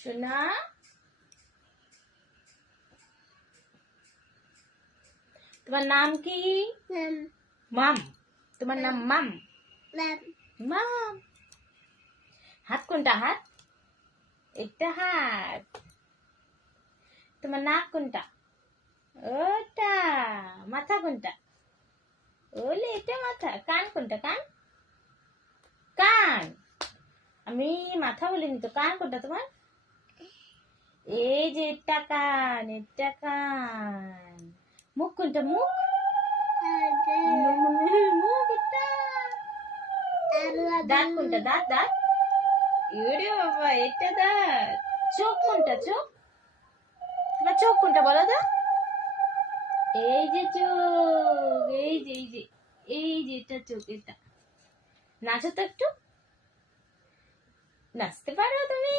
সোনা তোমার নাম কি? মাম। তোমার নাম মাম? মাম। হাত কোনটা? হাত এটা হাত। তোমার নাক কোনটা? ওটা। মাথা কোনটা? ওলে এটা মাথা। কান কোনটা? কান কান। আমি মাথা বলিনি তো। কান কোনটা তোমার? এই যে এটা কান, এটা কান। মুখ কোনটা? মুখ মুখ এটা। দাঁত কোনটা? দাঁত দাঁত। ইরে বাবা এটা দাঁত। চোখ কোনটা? চোখ তোমার চোখ কোনটা বলো তো? এই যে চোখ, এই যে এই যে এই যে এটা চোখ। এটা নাচো তো একটু। নাচতে পারো তুমি?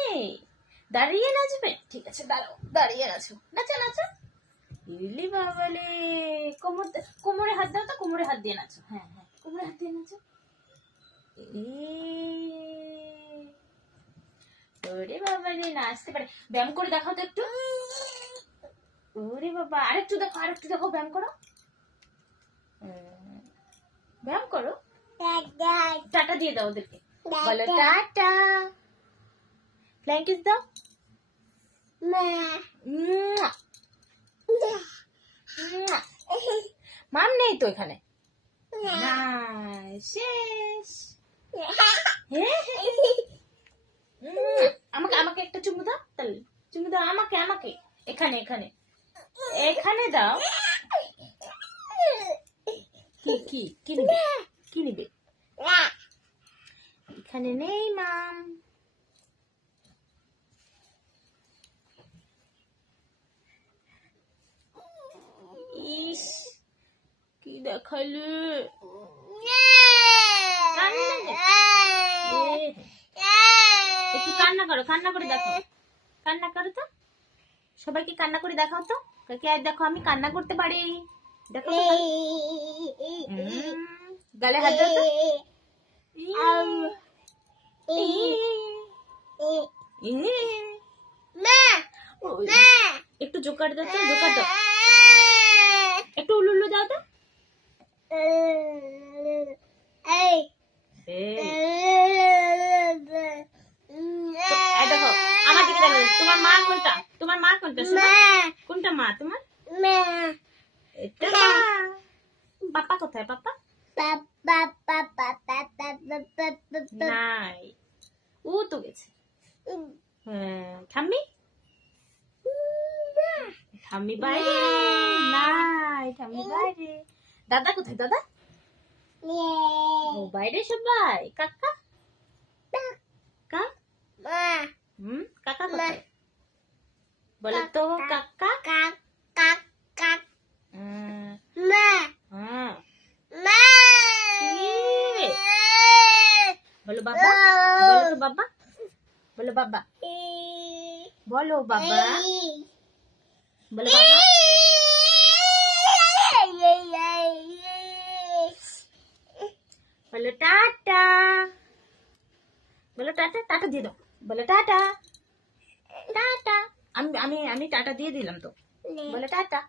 দাঁড়িয়ে নাচবে? ঠিক আছে দাঁড়াও, দাঁড়িয়ে নাচো। নাচো নাচো। ইলি বাবালে, কোমরে হাত দাও তো। কোমরে হাত দিয়ে নাচো। হ্যাঁ হ্যাঁ, কোমরে হাত দিয়ে নাচো। ওরে বাবালে, নাচতে পারে। ব্যায়াম করে দেখাও তো একটু। ওরে বাবা, আরেকটু দেখো, আরেকটু দেখো। ব্যায়াম করো, ব্যায়াম করো। টাটা দিয়ে দাও ওদেরকে। বলো টাটা। ফ্লাইং কিস দাও। মাম নেই তো এখানে। শেষ। আমাকে আমাকে একটা চুমু দাও তাহলে। চুমু দাও আমাকে, আমাকে। এখানে এখানে এখানে দাও। কি কি কি নিবে? কি নিবে? এখানে নেই মাম। ইস কি দেখালে। একটু কান্না করো, কান্না করে দেখো। কান্না করো তো। সবাইকে কান্না করে দেখাও তো। দেখো আমি কান্না করতে পারি। দেখো তো। গালে হাত দাও তো। একটু জোকার দাও তো। জোকার দাও। একটু উলুলু দাও তো। দেখো আমার দিকে দেখো। তোমার মা কোনটা? তোমার মা কোনটা? কোনটা মা তোমার? এটা মা। পাপা কোথায়? পাপা নাই, ও তো গেছে। হ্যাঁ, ঠাম্মি? ঠাম্মি বাইরে নাই, ঠাম্মি বাইরে। দাদা কোথায়? দাদা ও বাইরে সবাই। কাকা কাকা কাকা কোথায় বলো তো? কাকা বলো বাবা। বলো তো বাবা। বলো বাবা। বলো বাবা। বলো বাবা। বলো টাটা। বলো টাটা। টাটা দিয়ে দাও। বলো টাটা। টাটা। আমি আমি আমি টাটা দিয়ে দিলাম তো। বলো টাটা।